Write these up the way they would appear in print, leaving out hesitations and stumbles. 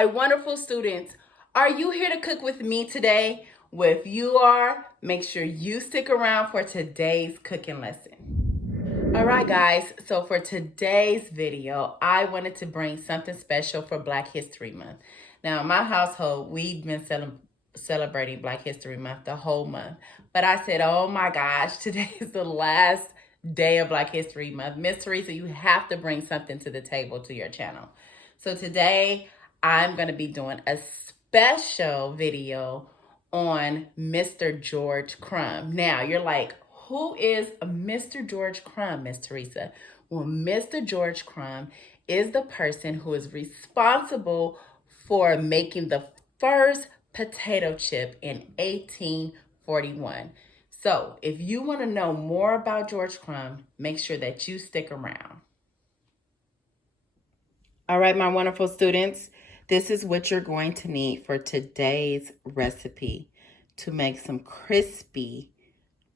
my wonderful students. Are you here to cook with me today? Well, if you are, make sure you stick around for today's cooking lesson. All right, guys, so for today's video, I wanted to bring something special for Black History Month. Now, in my household, we've been celebrating Black History Month the whole month. But I said, oh my gosh, today is the last day of Black History Month. Miss Teresa, you have to bring something to the table to your channel. So today, I'm going to be doing a special video on Mr. George Crum. Now, you're like, who is Mr. George Crum, Miss Teresa? Well, Mr. George Crum is the person who is responsible for making the first potato chip in 1841. So, if you want to know more about George Crum, make sure that you stick around. All right, my wonderful students, this is what you're going to need for today's recipe to make some crispy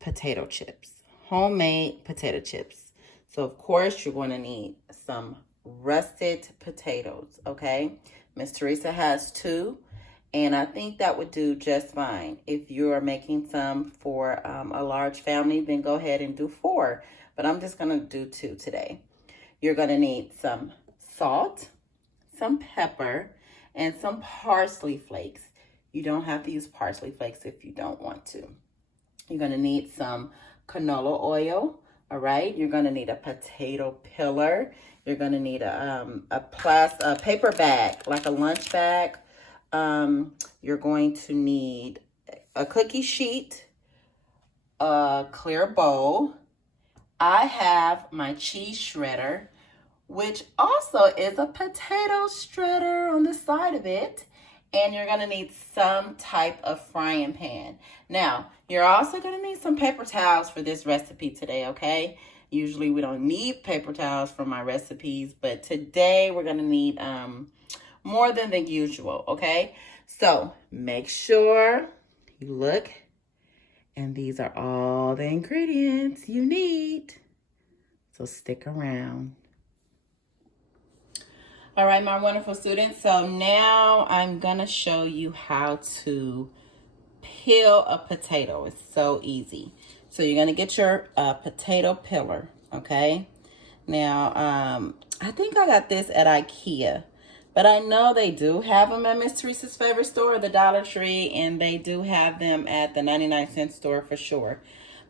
potato chips, homemade potato chips. So, of course, you're going to need some rusted potatoes, okay? Miss Teresa has 2, and I think that would do just fine. If you're making some for a large family, then go ahead and do 4, but I'm just going to do 2 today. You're going to need some salt, some pepper, and some parsley flakes. You don't have to use parsley flakes if you don't want to. You're going to need some canola oil, all right? You're going to need a potato peeler. You're going to need a paper bag, like a lunch bag. You're going to need a cookie sheet, a clear bowl. I have my cheese shredder, which also is a potato shredder on the side of it. And you're going to need some type of frying pan. Now, you're also going to need some paper towels for this recipe today, okay? Usually we don't need paper towels for my recipes, but today we're going to need more than the usual, okay? So make sure you look, and these are all the ingredients you need. So stick around. All right, my wonderful students. So now I'm going to show you how to peel a potato. It's so easy. So you're going to get your potato peeler, okay? Now, I think I got this at IKEA, but I know they do have them at Miss Teresa's favorite store, the Dollar Tree, and they do have them at the 99-cent store for sure.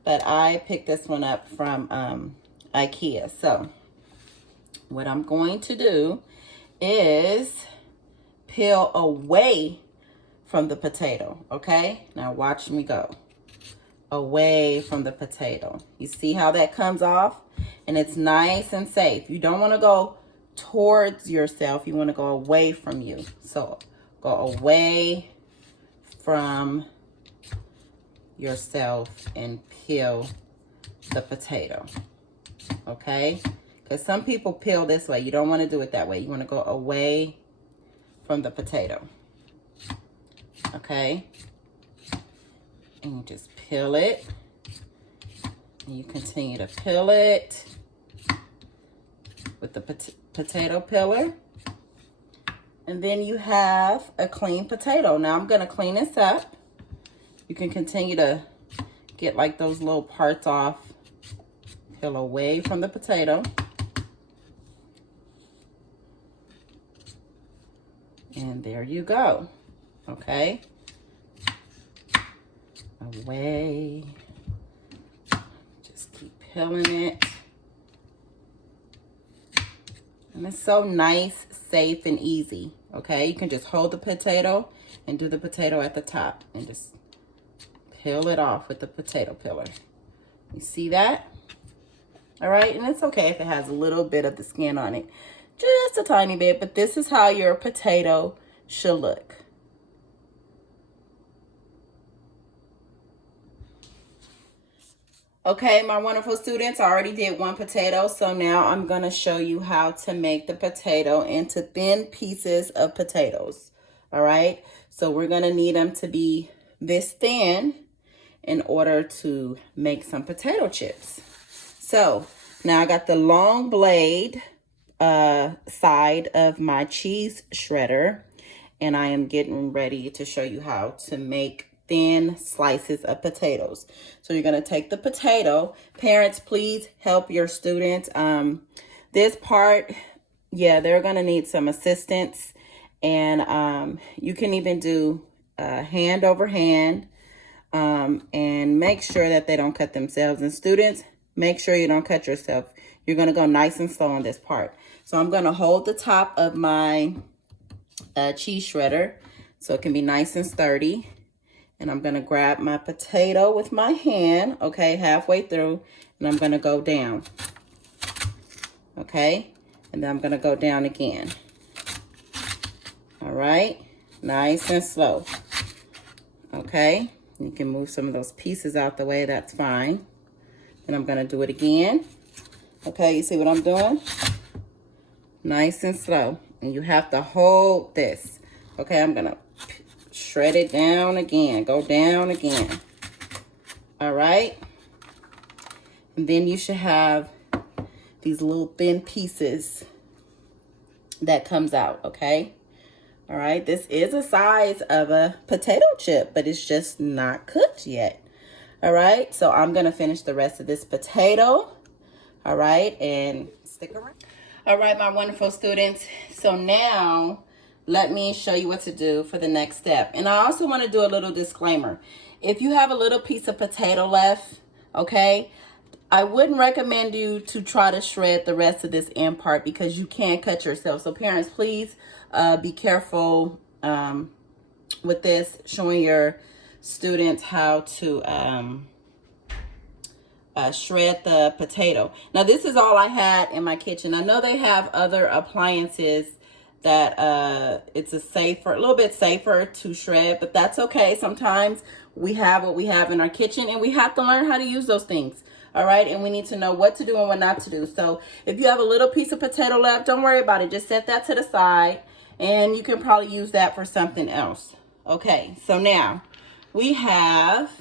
But I picked this one up from IKEA. So what I'm going to do is peel away from the potato, okay? Now watch me go. Away from the potato. You see how that comes off? And it's nice and safe. You don't want to go towards yourself. You want to go away from you. So go away from yourself and peel the potato, okay? Because some people peel this way. You don't want to do it that way. You want to go away from the potato. Okay? And you just peel it. And you continue to peel it with the potato peeler. And then you have a clean potato. Now I'm going to clean this up. You can continue to get like those little parts off. Peel away from the potato. And there you go, okay? Away. Just keep peeling it. And it's so nice, safe, and easy, okay? You can just hold the potato and do the potato at the top and just peel it off with the potato peeler. You see that? All right, and it's okay if it has a little bit of the skin on it. Just a tiny bit, but this is how your potato should look. Okay, my wonderful students, I already did 1 potato, so now I'm going to show you how to make the potato into thin pieces of potatoes. All right, so we're going to need them to be this thin in order to make some potato chips. So now I got the long blade side of my cheese shredder, and I am getting ready to show you how to make thin slices of potatoes. So you're going to take the potato. Parents, please help your students. This part, yeah, they're going to need some assistance, and you can even do hand over hand, and make sure that they don't cut themselves. And students, make sure you don't cut yourself. You're going to go nice and slow on this part. So I'm going to hold the top of my cheese shredder so it can be nice and sturdy. And I'm going to grab my potato with my hand, okay, halfway through, and I'm going to go down, okay? And then I'm going to go down again. All right, nice and slow, okay? You can move some of those pieces out the way, that's fine. And I'm going to do it again. Okay, you see what I'm doing? Nice and slow. And you have to hold this. Okay, I'm going to shred it down again. Go down again. All right. And then you should have these little thin pieces that comes out, okay? All right, this is the size of a potato chip, but it's just not cooked yet. All right, so I'm going to finish the rest of this potato. All right, and stick around. All right, my wonderful students. So now let me show you what to do for the next step. And I also want to do a little disclaimer. If you have a little piece of potato left, okay, I wouldn't recommend you to try to shred the rest of this end part because you can cut yourself. So parents, please be careful with this, showing your students how to shred the potato. Now this is all I had in my kitchen. I know they have other appliances that it's a little bit safer to shred, but that's okay. Sometimes we have what we have in our kitchen and we have to learn how to use those things. All right, and we need to know what to do and what not to do. So if you have a little piece of potato left, don't worry about it. Just set that to the side and you can probably use that for something else. Okay, so now we have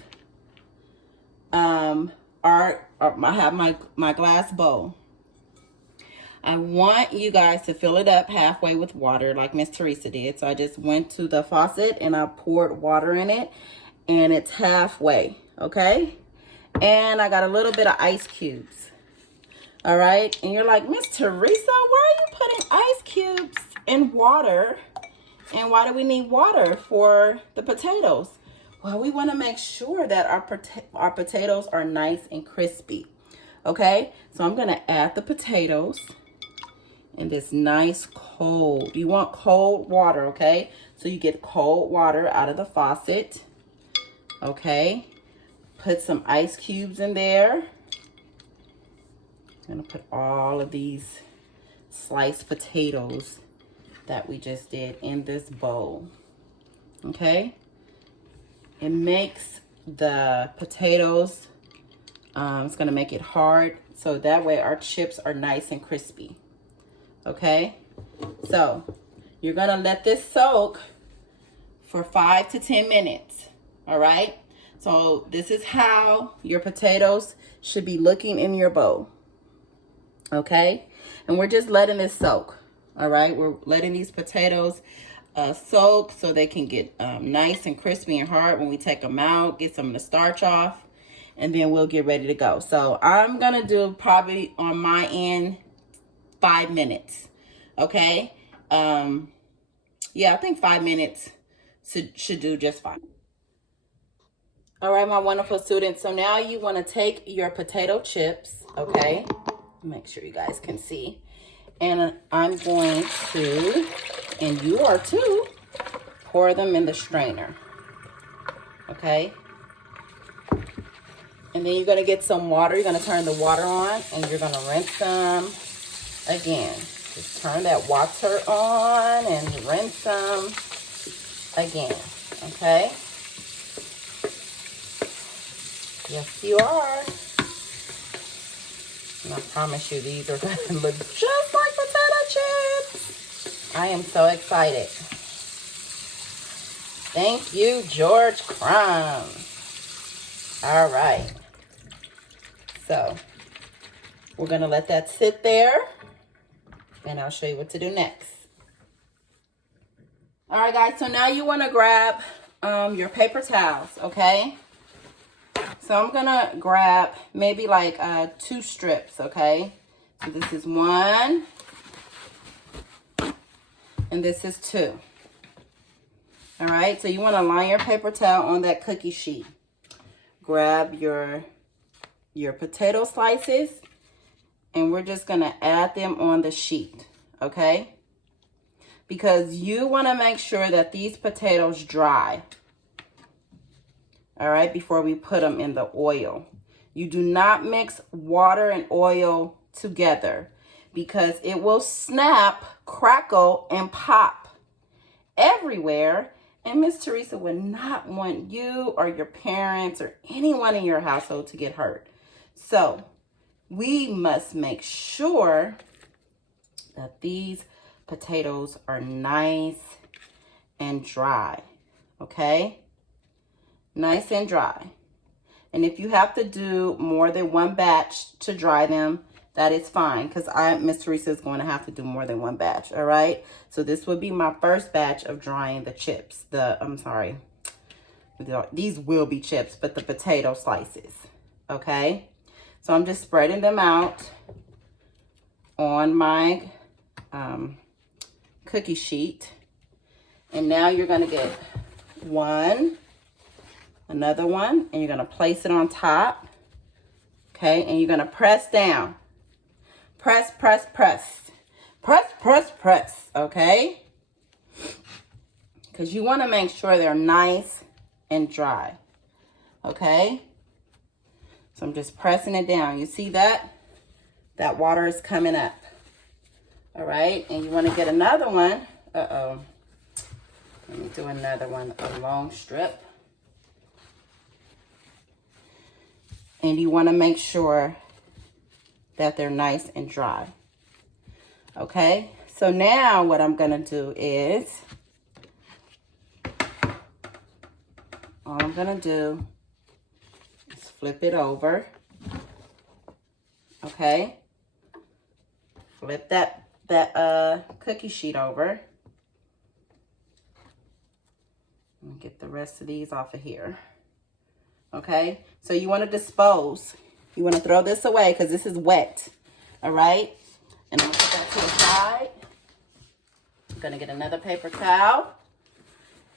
I have my glass bowl. I want you guys to fill it up halfway with water like Miss Teresa did. So I just went to the faucet and I poured water in it and it's halfway, okay? And I got a little bit of ice cubes. All right, and you're like, Miss Teresa, why are you putting ice cubes in water? And why do we need water for the potatoes? Well, we want to make sure that our potatoes are nice and crispy. Okay, so I'm going to add the potatoes in this nice cold. You want cold water, okay? So you get cold water out of the faucet. Okay, put some ice cubes in there. I'm going to put all of these sliced potatoes that we just did in this bowl. Okay, it makes the potatoes, it's going to make it hard so that way our chips are nice and crispy. Okay, so you're going to let this soak for 5 to 10 minutes. All right, so this is how your potatoes should be looking in your bowl. Okay, and we're just letting this soak. All right, we're letting these potatoes soak so they can get nice and crispy and hard when we take them out, get some of the starch off, and then we'll get ready to go. So I'm gonna do probably on my end 5 minutes. Okay, yeah, I think 5 minutes should do just fine. All right, my wonderful students, so now you want to take your potato chips, okay, make sure you guys can see, and I'm going to, and you are too, pour them in the strainer, okay? And then you're going to get some water. You're going to turn the water on, and you're going to rinse them again. Just turn that water on and rinse them again, okay? Yes, you are. And I promise you, these are going to look just like potato chips. I am so excited. Thank you, George Crum. All right. So, we're going to let that sit there. And I'll show you what to do next. All right, guys, so now you want to grab your paper towels, okay? So I'm going to grab maybe like 2 strips, okay? So this is 1, and this is 2. All right, so you want to line your paper towel on that cookie sheet. Grab your potato slices, and we're just going to add them on the sheet, okay? Because you want to make sure that these potatoes dry, all right, before we put them in the oil. You do not mix water and oil together because it will snap, crackle, and pop everywhere. And Miss Teresa would not want you or your parents or anyone in your household to get hurt. So we must make sure that these potatoes are nice and dry, okay? Nice and dry. And if you have to do more than 1 batch to dry them, that is fine, because Miss Teresa is going to have to do more than 1 batch, all right? So this would be my first batch of drying the chips. These will be chips, but the potato slices, okay? So I'm just spreading them out on my cookie sheet. And now you're going to get another one, and you're going to place it on top, okay? And you're going to press down. Press, press, press. Press, press, press, okay? Because you want to make sure they're nice and dry, okay? So I'm just pressing it down. You see that? That water is coming up, all right? And you want to get another one. Uh-oh. Let me do another one, a long strip. And you want to make sure that they're nice and dry. Okay, so now what I'm going to do is, all I'm going to do is flip it over. Okay, flip that cookie sheet over. And get the rest of these off of here. Okay, so you want to dispose. You want to throw this away because this is wet. All right, and I'm going to put that to the side. I'm going to get another paper towel.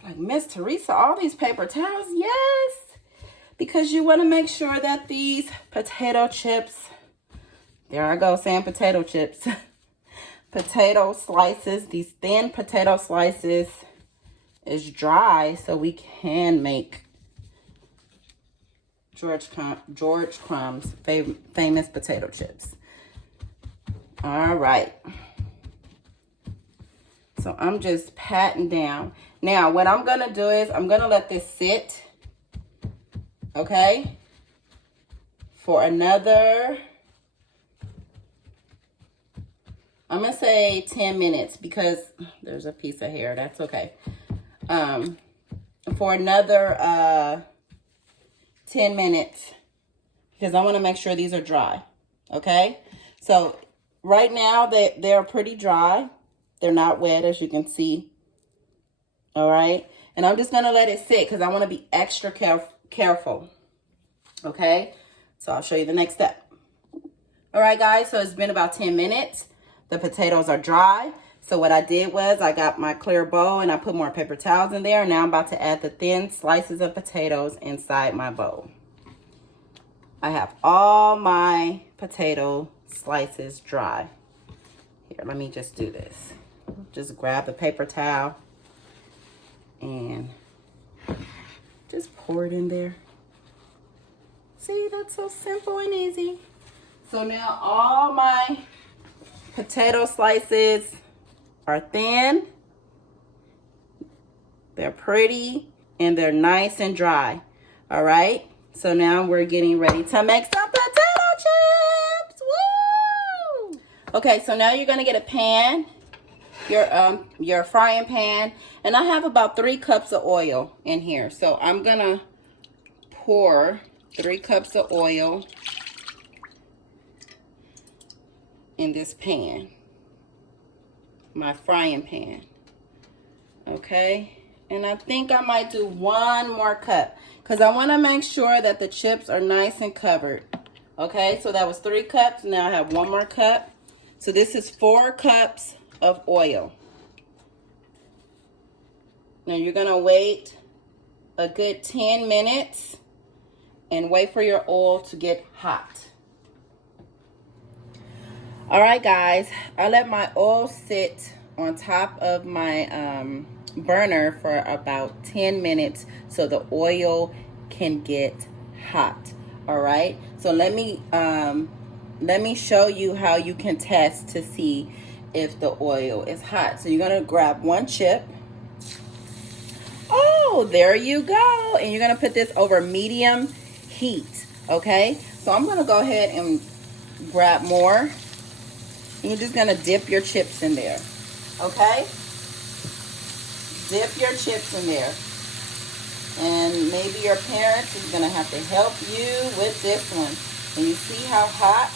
Like, Miss Teresa, all these paper towels? Yes, because you want to make sure that these potato chips, there I go saying potato chips, potato slices, these thin potato slices is dry so we can make George Crum's famous potato chips. All right. So I'm just patting down. Now, what I'm going to do is I'm going to let this sit, okay, for another, I'm going to say 10 minutes because there's a piece of hair. That's okay. For another 10 minutes because I want to make sure these are dry. Okay, so right now they're pretty dry. They're not wet, as you can see. All right, and I'm just going to let it sit because I want to be extra careful. Okay, so I'll show you the next step. All right, guys, so it's been about 10 minutes. The potatoes are dry. So what I did was I got my clear bowl and I put more paper towels in there. Now I'm about to add the thin slices of potatoes inside my bowl. I have all my potato slices dry. Here, let me just do this. Just grab the paper towel and just pour it in there. See, that's so simple and easy. So now all my potato slices are thin, they're pretty, and they're nice and dry. All right, so now we're getting ready to make some potato chips. Woo! Okay, so now you're gonna get a pan, your frying pan, and I have about 3 cups of oil in here. So I'm gonna pour 3 cups of oil in this pan, my frying pan. Okay, and I think I might do one more cup because I want to make sure that the chips are nice and covered. Okay, so that was 3 cups. Now I have 1 more cup. So this is 4 cups of oil. Now you're going to wait a good 10 minutes and wait for your oil to get hot. All right, guys, I let my oil sit on top of my burner for about 10 minutes so the oil can get hot. All right, so let me show you how you can test to see if the oil is hot. So you're gonna grab 1 chip. Oh, there you go. And you're gonna put this over medium heat. Okay, so I'm gonna go ahead and grab more. And you're just gonna dip your chips in there. Okay, dip your chips in there. And maybe your parents is gonna have to help you with this one. And you see how hot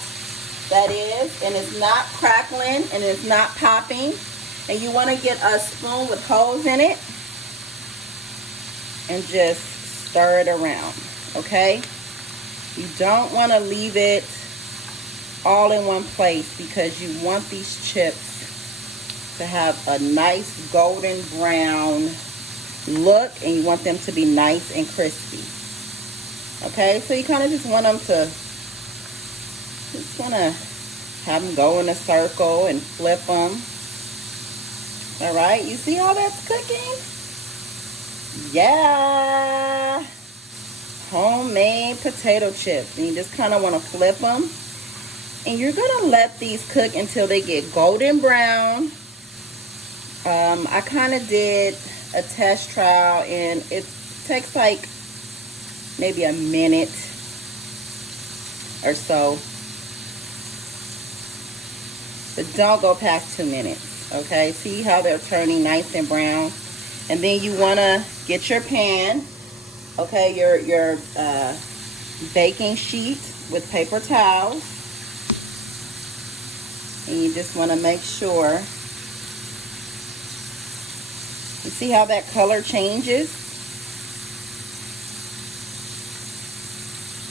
that is, and it's not crackling and it's not popping. And you want to get a spoon with holes in it and just stir it around. Okay, you don't want to leave it all in one place because you want these chips to have a nice golden brown look, and you want them to be nice and crispy. Okay, so you kind of just want to have them go in a circle and flip them. All right, you see how that's cooking? Yeah, homemade potato chips. And you just kind of want to flip them, and you're gonna let these cook until they get golden brown. I kind of did a test trial, and it takes like maybe a minute or so, but don't go past 2 minutes. Okay, see how they're turning nice and brown. And then you want to get your pan, okay, your baking sheet with paper towels, and you just want to make sure. You see how that color changes?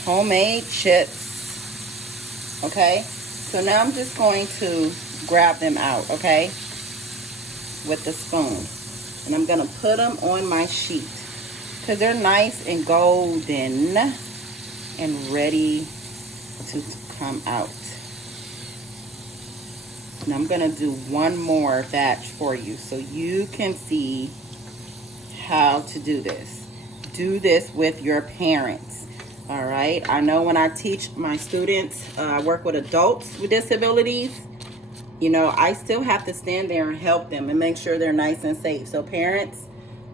Homemade chips. Okay, so now I'm just going to grab them out, okay, with the spoon. And I'm going to put them on my sheet because they're nice and golden and ready to come out. And I'm going to do one more batch for you so you can see how to do this. Do this with your parents. All right. I know when I teach my students, I work with adults with disabilities. You know, I still have to stand there and help them and make sure they're nice and safe. So parents,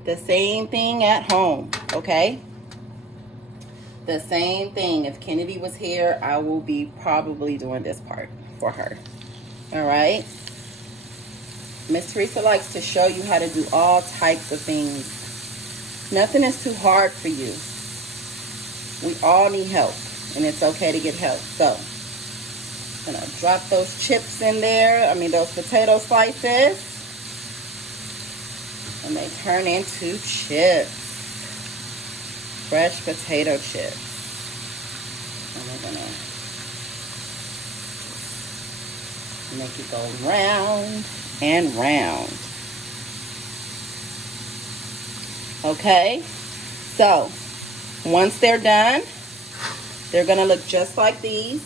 the same thing at home, okay? The same thing. If Kennedy was here, I will be probably doing this part for her. All right? Miss Teresa likes to show you how to do all types of things. Nothing is too hard for you. We all need help, and it's okay to get help. So I'm gonna drop those chips in there. Those potato slices. And they turn into chips. Fresh potato chips. And we're gonna make it go round and round. Okay, so once they're done, they're gonna look just like these.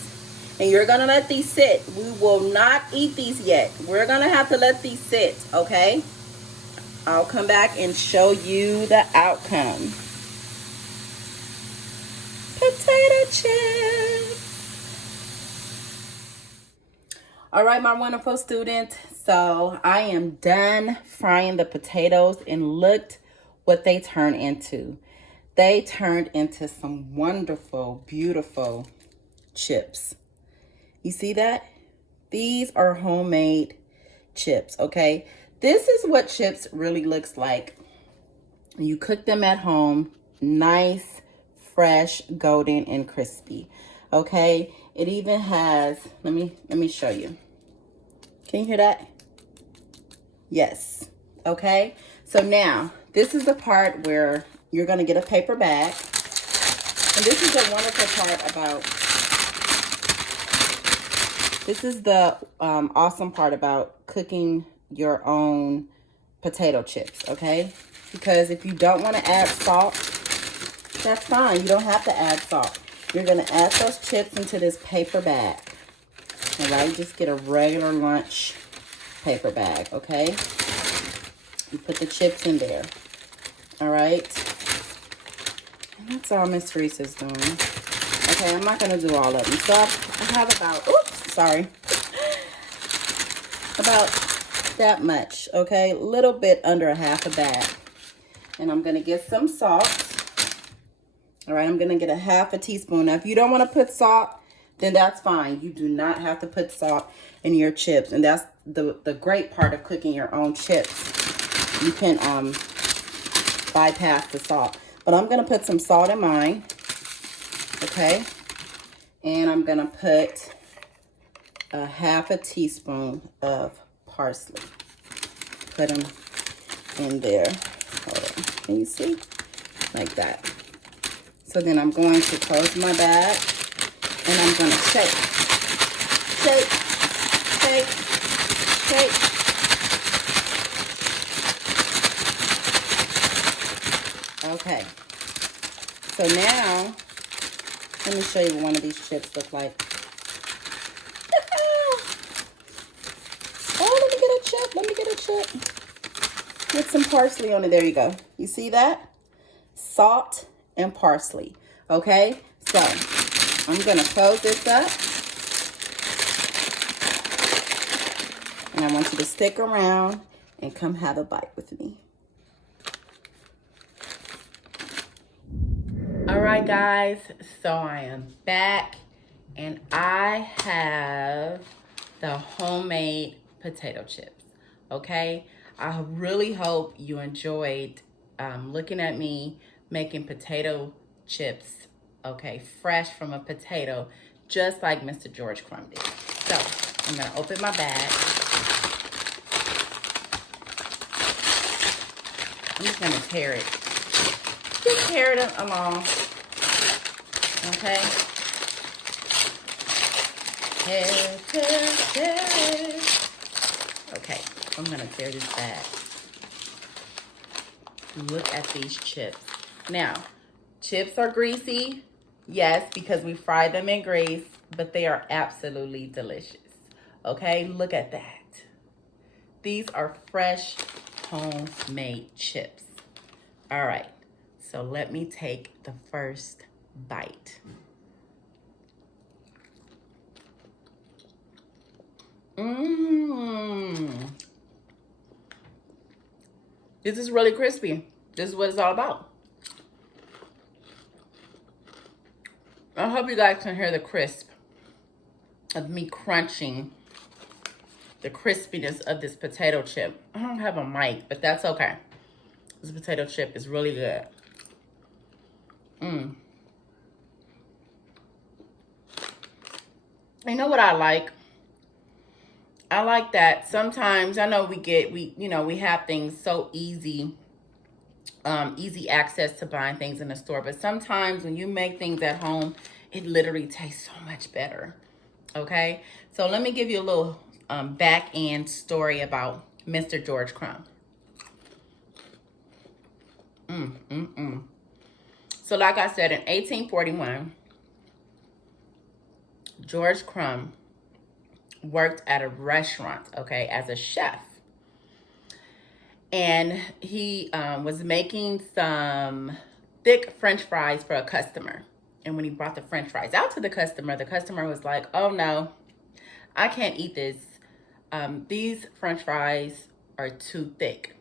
And you're gonna let these sit. We will not eat these yet. We're gonna have to let these sit, okay? I'll come back and show you the outcome. Potato chips. All right, my wonderful students. So I am done frying the potatoes, and looked what they turned into. They turned into some wonderful, beautiful chips. You see that? These are homemade chips, okay? This is what chips really looks like. You cook them at home, nice, fresh, golden, and crispy, okay? It even has, let me show you. Can you hear that? Yes, okay? So now, this is the part where you're going to get a paper bag. And this is the wonderful part about, this is the awesome part about cooking your own potato chips, okay? Because if you don't want to add salt, that's fine. You don't have to add salt. You're going to add those chips into this paper bag. All right, just get a regular lunch paper bag, okay? You put the chips in there. All right. And that's all Miss Teresa's doing. Okay, I'm not going to do all of them. So I have about, oops, sorry. About that much, okay? A little bit under a half a bag. And I'm going to get some salt. All right, I'm going to get a half a teaspoon. Now, if you don't want to put salt, then that's fine. You do not have to put salt in your chips. And that's the great part of cooking your own chips. You can bypass the salt. But I'm going to put some salt in mine. Okay. And I'm going to put a half a teaspoon of parsley. Put them in there. Hold on. Can you see? Like that. So then I'm going to close my bag. And I'm going to shake. Shake. Shake. Shake. Okay, so now, let me show you what one of these chips look like. Oh, let me get a chip, let me get a chip. With some parsley on it, there you go. You see that? Salt and parsley, okay? So, I'm gonna close this up. And I want you to stick around and come have a bite with me. All right, guys, so I am back and I have the homemade potato chips, okay? I really hope you enjoyed looking at me making potato chips, okay, fresh from a potato, just like Mr. George Crum did. So, I'm gonna open my bag. I'm just gonna tear it. Just tear it along. Okay. Tear. Okay, I'm gonna tear this bag. Look at these chips. Now, chips are greasy, yes, because we fried them in grease, but they are absolutely delicious. Okay, look at that. These are fresh, homemade chips. All right, so let me take the first bite. This is really crispy. This is what it's all about. I hope you guys can hear the crisp of me crunching the crispiness of this potato chip. I don't have a mic, but that's okay. This potato chip is really good. You know what I like? I like that sometimes, I know we have things so easy, easy access to buying things in the store, but sometimes when you make things at home, it literally tastes so much better. Okay, so let me give you a little back end story about Mr. George Crum. So like I said, in 1841, George Crum worked at a restaurant, okay, as a chef. And he was making some thick French fries for a customer. And when he brought the French fries out to the customer was like, oh no, I can't eat this. These French fries are too thick.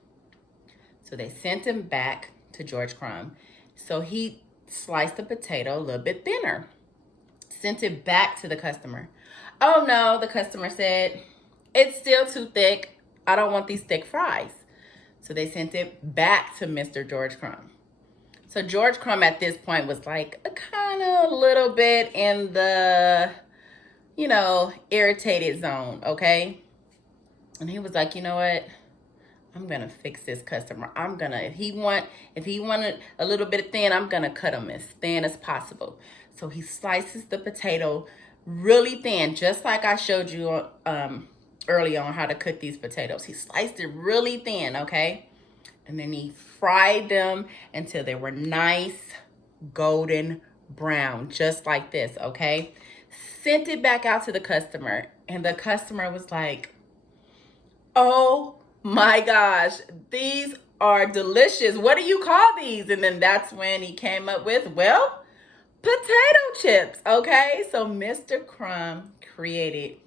So they sent him back to George Crum. So he sliced the potato a little bit thinner, sent it back to the customer. Oh no, the customer said, it's still too thick. I don't want these thick fries. So they sent it back to Mr. George Crum. So George Crum at this point was like a kind of a little bit in the, irritated zone, okay? And he was like, you know what? I'm going to fix this customer. I'm going to, if he wanted a little bit thin, I'm going to cut him as thin as possible. So he slices the potato really thin, just like I showed you early on how to cook these potatoes. He sliced it really thin, okay? And then he fried them until they were nice golden brown, just like this, okay? Sent it back out to the customer, and the customer was like, oh my gosh, these are delicious. What do you call these? And then that's when he came up with, well, potato chips, okay? So Mr. Crum created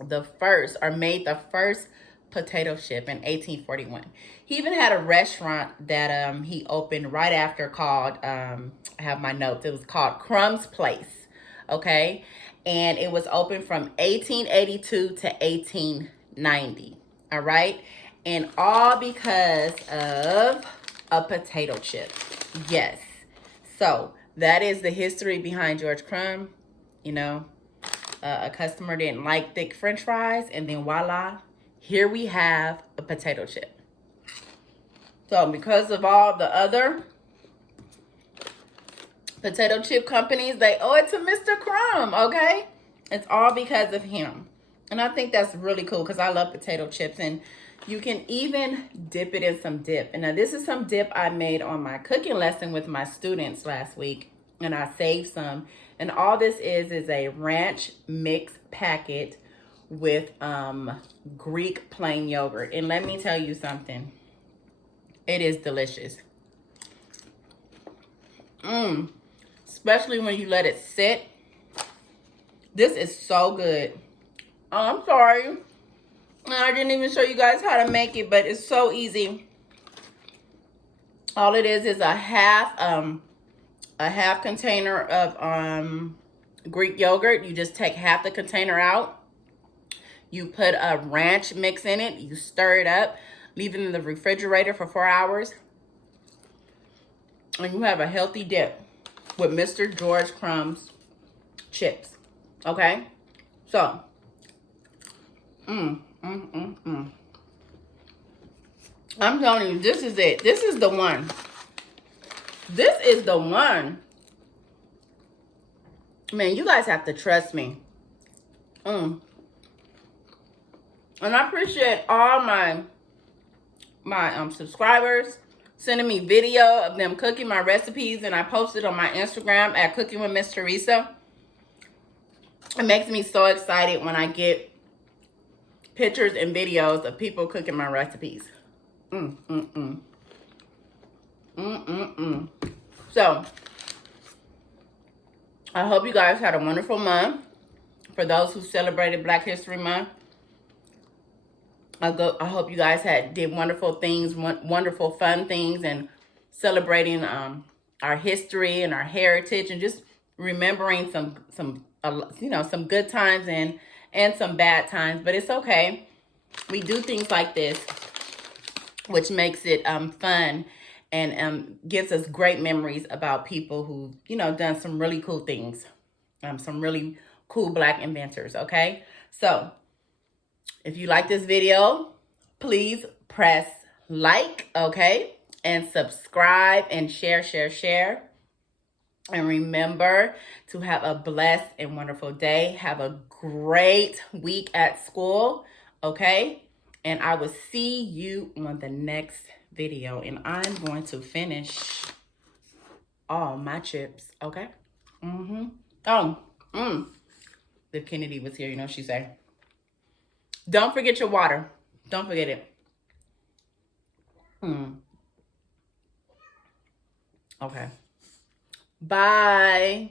the first, or made the first potato chip in 1841. He even had a restaurant that he opened right after called, I have my notes, it was called Crum's Place, okay? And it was open from 1882 to 1890, all right? And all because of a potato chip, yes. So that is the history behind George Crum. You know, a customer didn't like thick French fries, and then voila, here we have a potato chip. So because of all the other potato chip companies, they owe it to Mr. Crum, okay? It's all because of him. And I think that's really cool because I love potato chips, and you can even dip it in some dip. And now this is some dip I made on my cooking lesson with my students last week, and I saved some. And all this is a ranch mix packet with Greek plain yogurt. And let me tell you something. It is delicious. Especially when you let it sit. This is so good. Oh, I'm sorry. I didn't even show you guys how to make it, but it's so easy. All it is a half container of Greek yogurt. You just take half the container out. You put a ranch mix in it. You stir it up, leave it in the refrigerator for 4 hours. And you have a healthy dip with Mr. George Crum's chips. Okay? So, I'm telling you, this is it. This is the one. This is the one. Man, you guys have to trust me. And I appreciate all my subscribers sending me video of them cooking my recipes, and I posted on my Instagram at Cooking with Miss Teresa. It makes me so excited when I get pictures and videos of people cooking my recipes. So, I hope you guys had a wonderful month. For those who celebrated Black History Month, I hope you guys did wonderful things, wonderful fun things, and celebrating our history and our heritage, and just remembering some good times and some bad times. But it's okay. We do things like this, which makes it fun and gives us great memories about people who done some really cool things, some really cool Black inventors. Okay, so if you like this video, please press like, okay, and subscribe and share. And remember to have a blessed and wonderful day. Have a great week at school, okay? And I will see you on the next video. And I'm going to finish all my chips, okay? If Kennedy was here, she'd say, don't forget your water. Don't forget it. Okay. Bye.